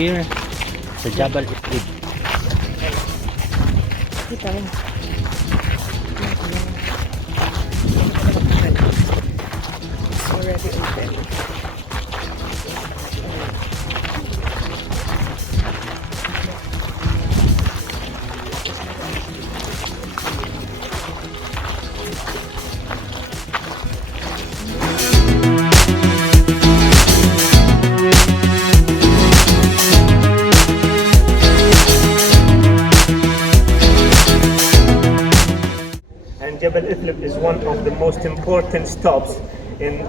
here sa Jabal Itlib. Kita rin. It's already open. Jabal Itlib is one of the most important stops in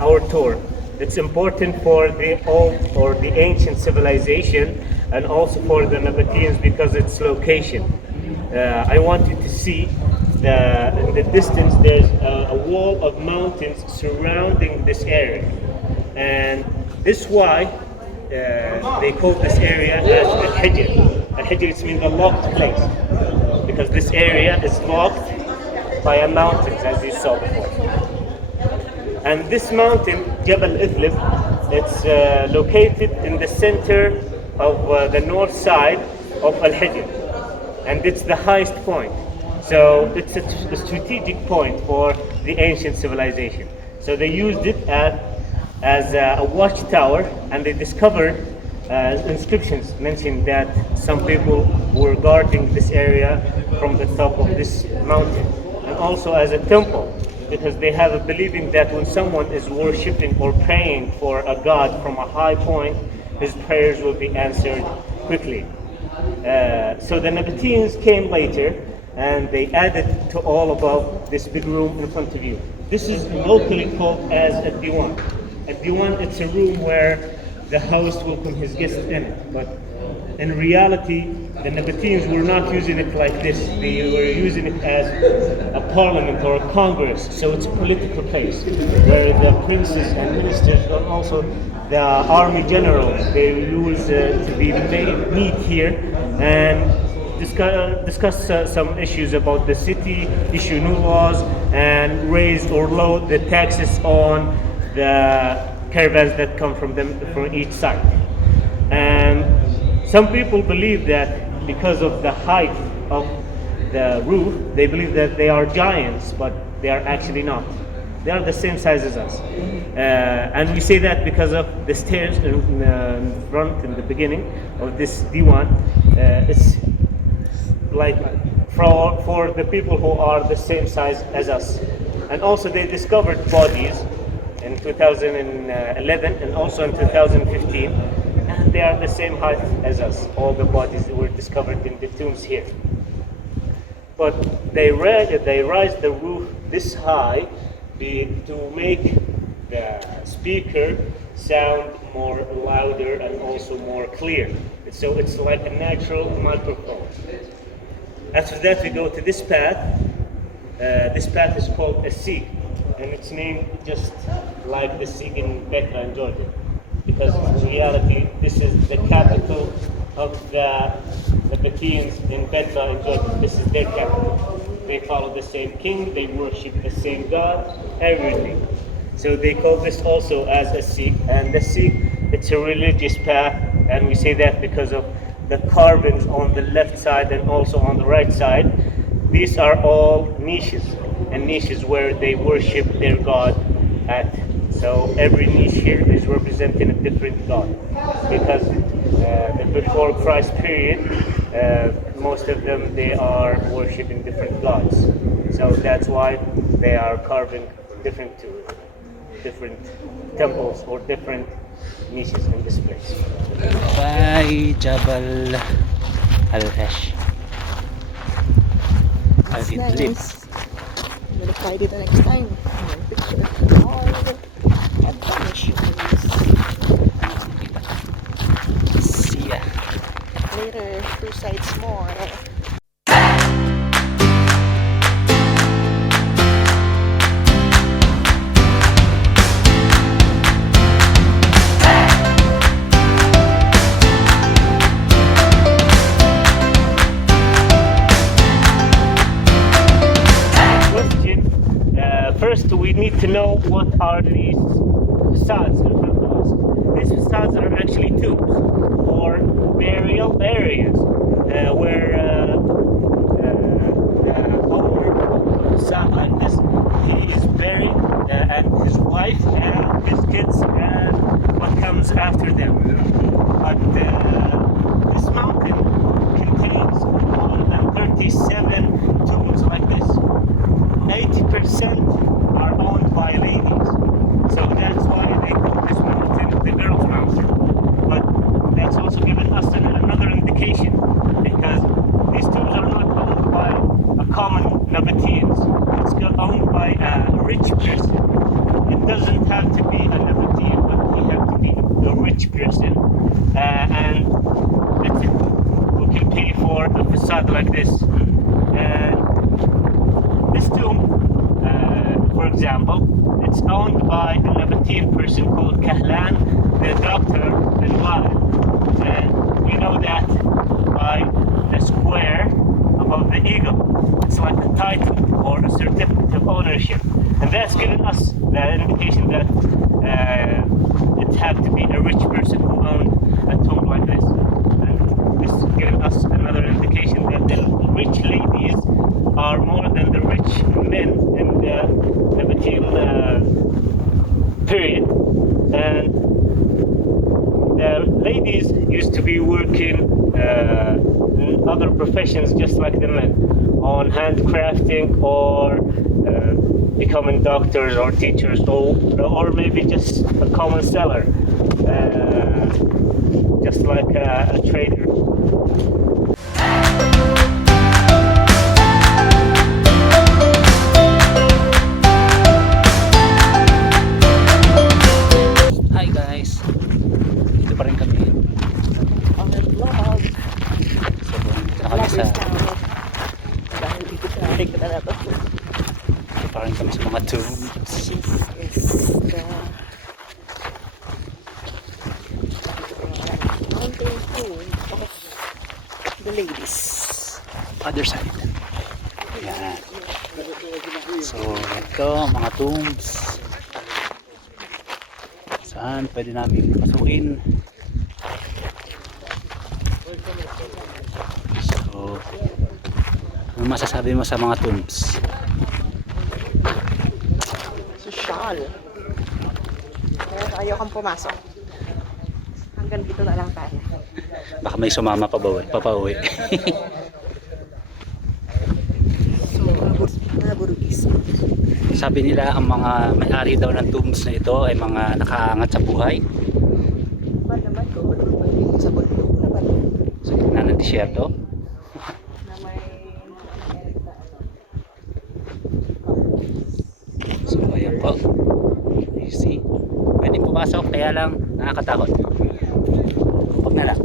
our tour. It's important for the old or the ancient civilization and also for the Nabateans because its location. I want you to see in the distance there's a wall of mountains surrounding this area, and this is why they call this area as Al-Hijr. Al-Hijr means a locked place, because this area is locked by a mountain, as you saw before. And this mountain, Jabal Itlib, it's located in the center of the north side of Al-Hijr, and it's the highest point. So it's a strategic point for the ancient civilization. So they used it as a watchtower, and they discovered inscriptions mentioning that some people were guarding this area from the top of this mountain, and also as a temple, because they have a believing that when someone is worshipping or praying for a god from a high point, his prayers will be answered quickly. So the Nabateans came later, and they added to all above this big room in front of you. This is locally called as a diwan. A diwan, it's a room where the host welcomes his guests in it. But in reality, the Nabateans were not using it like this. They were using it as a parliament or a congress. So it's a political place where the princes and ministers and also the army generals, they used to meet here and discuss some issues about the city, issue new laws, and raise or lower the taxes on the caravans that come from each side. And some people believe that because of the height of the roof, they believe that they are giants, but they are actually not. They are the same size as us. And we say that because of the stairs in front, in the beginning of this diwan. It's like for the people who are the same size as us. And also they discovered bodies in 2011 and also in 2015, and they are the same height as us. All the bodies were discovered in the tombs here. But they raised the roof this high to make the speaker sound more louder and also more clear. So it's like a natural microphone. After that, we go to this path. This path is called a Sikh, and it's named just like the Sikh in Petra in Jordan, because in reality, this is the capital of the Nabateans in Petra in Jordan. This is their capital. They follow the same king, they worship the same god, everything. So they call this also as a Sikh, and the Sikh, it's a religious path, and we say that because of the carvings on the left side and also on the right side. These are all niches, and niches where they worship their god at. So every niche here is representing a different god, because the before Christ period, most of them, they are worshiping different gods. So that's why they are carving different temples or different niches in this place. By Jabal Al-Ash. It's Al-Idlib. nice. I'm gonna try it next time. My picture. All adventures. See ya. Later, 2 sides more. First, we need to know what are these facades in front of us. These facades are actually tombs or burial areas where the owner of a facade like this, he is buried, and his wife and his kids and what comes after them. But this mountain contains more than 37 tombs like this. 80% are owned by ladies. So that's why they call this mountain the Girls' Mountain. But that's also given us another indication, because these tombs are not owned by a common Nabateans. It's owned by a rich person. It doesn't have to be a Nabatean, but he has to be a rich person. And that's it. Who can pay for a facade like this? This tomb, for example, it's owned by a Nabatean person called Kahlan, the doctor in Ula. And we know that by the square above the eagle. It's like a title or a certificate of ownership. And that's given us the indication that it had to be a rich person who owned a tomb like this. And this is giving us another indication that the rich ladies are more than the rich men in the Nabatean period. And the ladies used to be working in other professions just like the men, on handcrafting or becoming doctors or teachers, or maybe just a common seller, just like a trader. Hi guys, dito pa rin kami. On the vlog. So dito na kami sa, Dahil ikot na ko na to. dito pa rin kami sa mga tombs. This is the mountain tomb of the ladies. Other side. Ayan. So ito mga tombs. Saan pwede namin pasukin. So ano masasabi mo sa mga tombs? Social. Kaya ayaw kang pumasok. Hanggang dito na lang tayo. Baka may sumama pa ba? Papauwi. So, mga burugis. Sabi nila ang mga may-ari daw ng tombs na ito ay mga nakaangat sa buhay. Ba't naman ko? Sa bundok na ba? Sa gitna ng disyerto. Na may So ayan po. You see? Pwede pumasok kaya lang nakakatakot. Huwag na lang.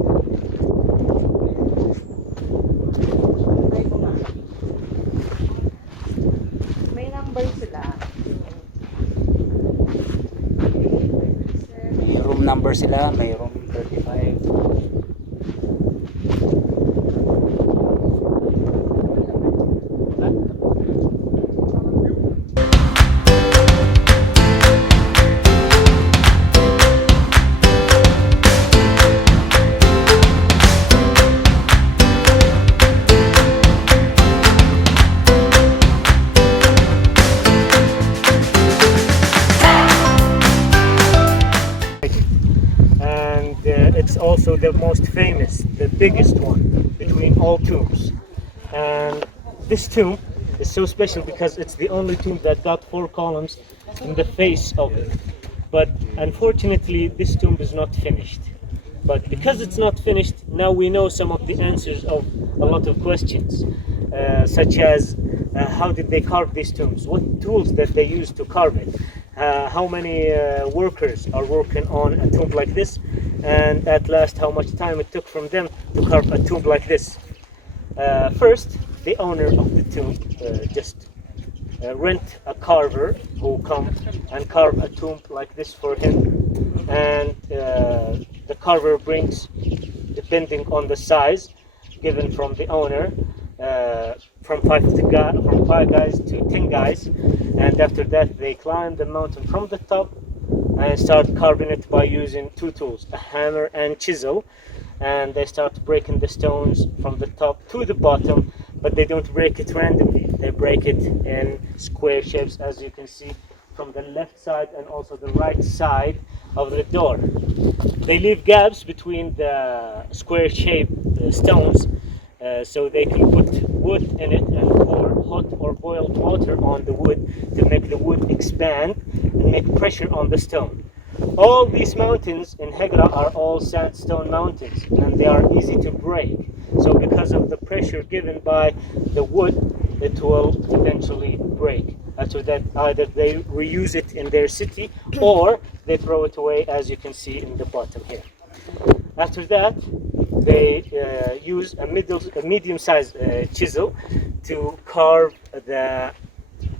Ay, pumasok. May number sila. May room number sila. May room 35. It's also the most famous, the biggest one between all tombs. And this tomb is so special because it's the only tomb that got 4 columns in the face of it. But unfortunately, this tomb is not finished. But because it's not finished, now we know some of the answers of a lot of questions, such as how did they carve these tombs? What tools did they use to carve it? How many workers are working on a tomb like this? And at last, how much time it took from them to carve a tomb like this? First, the owner of the tomb just rent a carver who come and carve a tomb like this for him, and the carver brings, depending on the size given from the owner, from 5 guys to 10 guys, and after that they climb the mountain from the top and start carving it by using two tools, a hammer and chisel. And they start breaking the stones from the top to the bottom, but they don't break it randomly. They break it in square shapes, as you can see from the left side and also the right side of the door. They leave gaps between the square shaped stones, so they can put wood in it and pour hot or boiled water on the wood to make the wood expand and make pressure on the stone. All these mountains in Hegra are all sandstone mountains, and they are easy to break. So because of the pressure given by the wood, it will eventually break. After that, either they reuse it in their city or they throw it away, as you can see in the bottom here. After that, they use a medium-sized chisel to carve the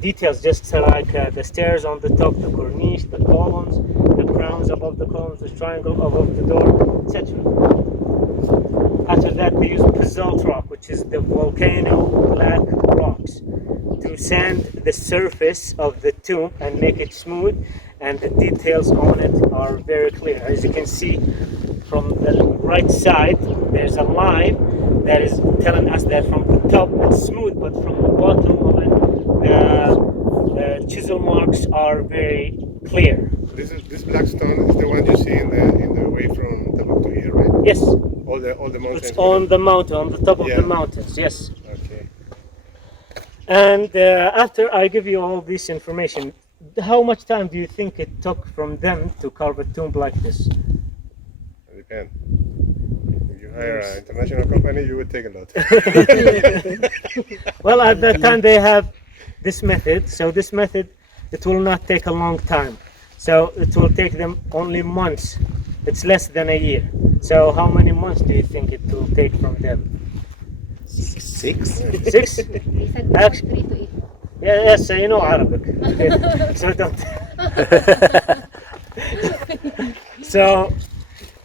details, just like the stairs on the top, the cornice, the columns, the crowns above the columns, the triangle above the door, etc. After that, they use basalt rock, which is the volcano black rocks, to sand the surface of the tomb and make it smooth, and the details on it are very clear. As you can see from the right side, there's a line that is telling us that from the top it's smooth, but from the bottom of it, the chisel marks are very clear. This black stone is the one you see in the way from Timbuktu here, right? Yes, All the mountains. it's on the mountain, on the top of Yeah. the mountains. Yes. Okay. And after I give you all this information, how much time do you think it took from them to carve a tomb like this? It depends. If you hire an international company, you would take a lot. Well, at that time they have this method. So this method, it will not take a long time. So it will take them only months. It's less than a year. So how many months do you think it will take from them? 6. 6? He said Actually- 3 to 8. Yeah, yes, you know Arabic. Okay. So don't. So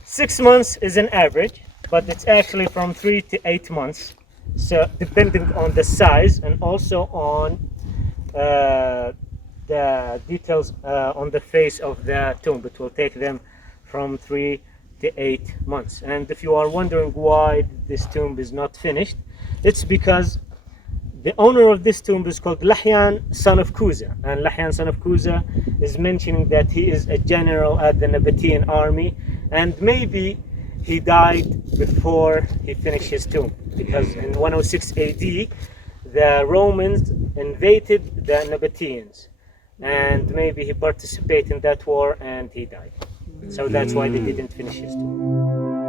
6 months is an average, but it's actually from 3 to 8 months. So depending on the size and also on the details on the face of the tomb, it will take them from 3 to 8 months. And if you are wondering why this tomb is not finished, it's because the owner of this tomb is called Lahyan, son of Kuza. And Lahyan, son of Kuza, is mentioning that he is a general at the Nabatean army, and maybe he died before he finished his tomb, because in 106 AD, the Romans invaded the Nabateans, and maybe he participated in that war and he died. So that's why they didn't finish his tomb.